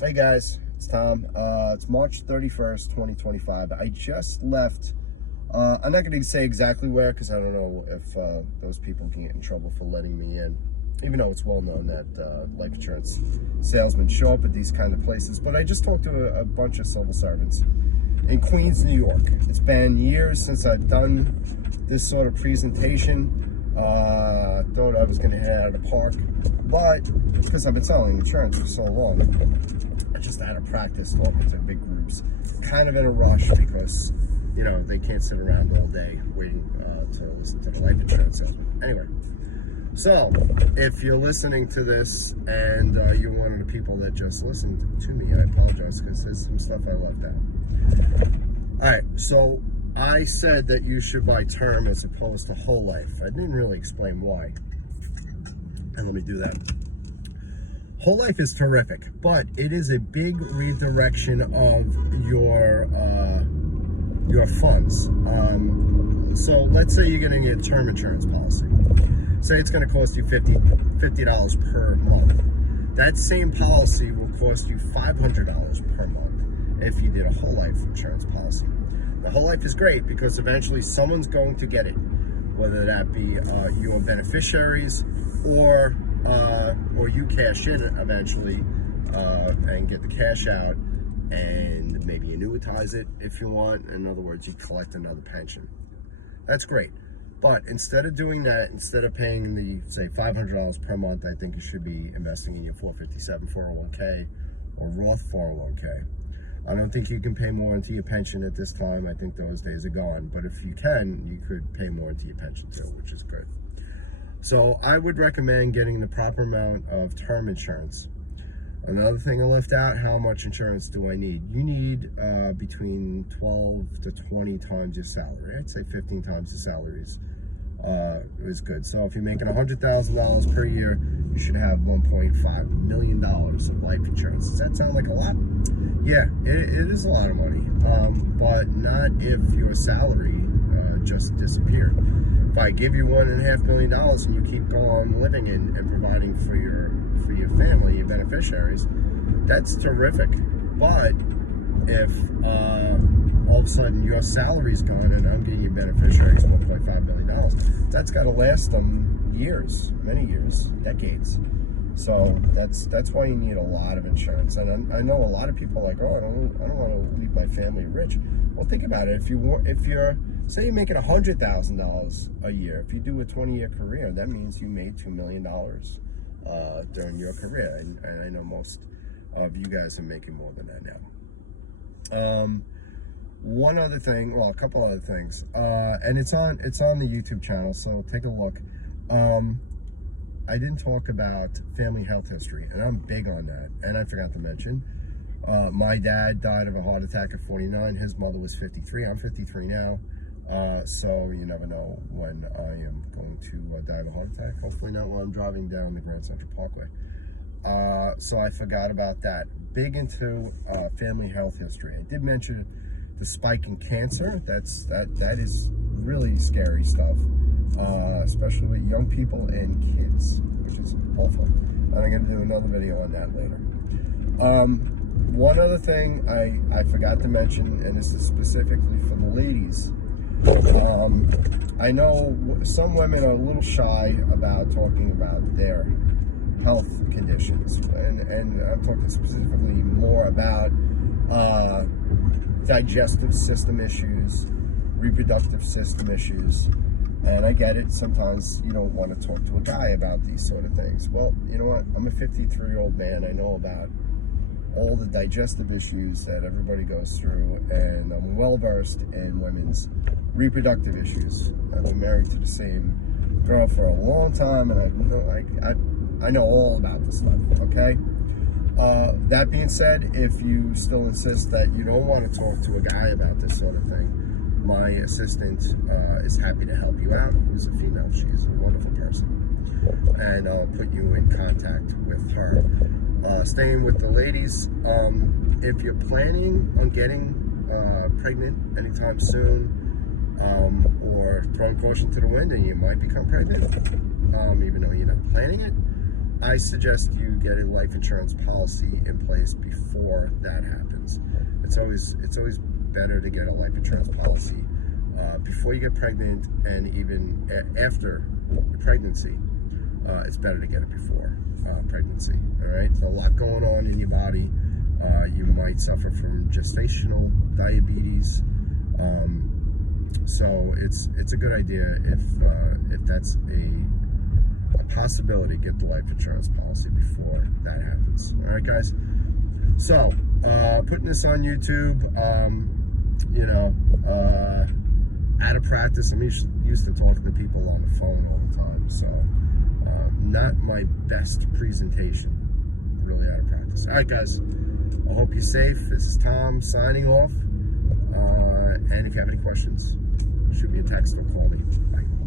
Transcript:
Hey guys, it's Tom. It's March 31st, 2025. I just left. I'm not going to say exactly where because I don't know if those people can get in trouble for letting me in, even though it's well known that life insurance salesmen show up at these kind of places. But I just talked to a bunch of civil servants in Queens, New York. It's been years since I've done this sort of presentation. I thought I was going to head out of the park, but it's because I've been selling insurance for so long. I just out of practice talking to big groups, kind of in a rush because, you know, they can't sit around all day waiting to listen to the life insurance salesman. Anyway, so if you're listening to this and you're one of the people that just listened to me, I apologize because there's some stuff I left out. All right, so I said that you should buy term as opposed to whole life. I didn't really explain why, and let me do that. Whole life is terrific, but it is a big redirection of your funds. So let's say you're going to get a term insurance policy. Say it's going to cost you $50 per month. That same policy will cost you $500 per month if you did a whole life insurance policy. The whole life is great because eventually someone's going to get it, whether that be your beneficiaries or you cash in eventually and get the cash out and maybe annuitize it if you want. In other words, you collect another pension. That's great. But instead of doing that, instead of paying the, say, $500 per month, I think you should be investing in your 457 401k or Roth 401k. I don't think you can pay more into your pension at this time. I think those days are gone. But if you can, you could pay more into your pension too, which is good. So I would recommend getting the proper amount of term insurance. Another thing I left out, how much insurance do I need? You need between 12 to 20 times your salary. I'd say 15 times the salary is good. So if you're making $100,000 per year, you should have $1.5 million of life insurance. Does that sound like a lot? Yeah, it is a lot of money, but not if your salary just disappeared. If I give you $1.5 million and you keep going living and providing for your family, your beneficiaries, that's terrific. But if all of a sudden your salary's gone and I'm getting your beneficiaries $1.5 million, that's got to last them years, many years, decades. So that's why you need a lot of insurance. And I know a lot of people are like, oh, I don't want to leave my family rich. Well, think about it. If you're say you're making $100,000 a year, if you do a 20-year career, that means you made $2 million during your career. And I know most of you guys are making more than that now. One other thing, well, a couple other things, and it's on the YouTube channel, so take a look. I didn't talk about family health history, and I'm big on that. And I forgot to mention, my dad died of a heart attack at 49. His mother was 53. I'm 53 now. So you never know when I am going to die of a heart attack. Hopefully not while I'm driving down the Grand Central Parkway. So I forgot about that. Big into family health history. I did mention the spike in cancer. That is really scary stuff, especially with young people and kids, which is awful. And I'm going to do another video on that later. One other thing I forgot to mention, and this is specifically for the ladies. I know some women are a little shy about talking about their health conditions, and I'm talking specifically more about digestive system issues, reproductive system issues, and I get it. Sometimes you don't want to talk to a guy about these sort of things. Well, you know what? I'm a 53-year-old man. I know about all the digestive issues that everybody goes through, and I'm well versed in women's reproductive issues. I've been married to the same girl for a long time, and I know all about this stuff. Okay. That being said, if you still insist that you don't want to talk to a guy about this sort of thing, my assistant is happy to help you out. Who's a female. She's a wonderful person, and I'll put you in contact with her. Staying with the ladies, if you're planning on getting pregnant anytime soon, or throwing caution to the wind and you might become pregnant, even though you're not planning it, I suggest you get a life insurance policy in place before that happens. It's always better to get a life insurance policy before you get pregnant, and even after pregnancy. It's better to get it before pregnancy. All right, so a lot going on in your body. You might suffer from gestational diabetes, so it's a good idea if that's a possibility, get the life insurance policy before that happens. All right, guys. So putting this on YouTube, you know, out of practice. I'm used to talking to people on the phone all the time, so not my best presentation. Really out of practice. All right, guys. I hope you're safe. This is Tom signing off. And if you have any questions, shoot me a text or call me. Bye.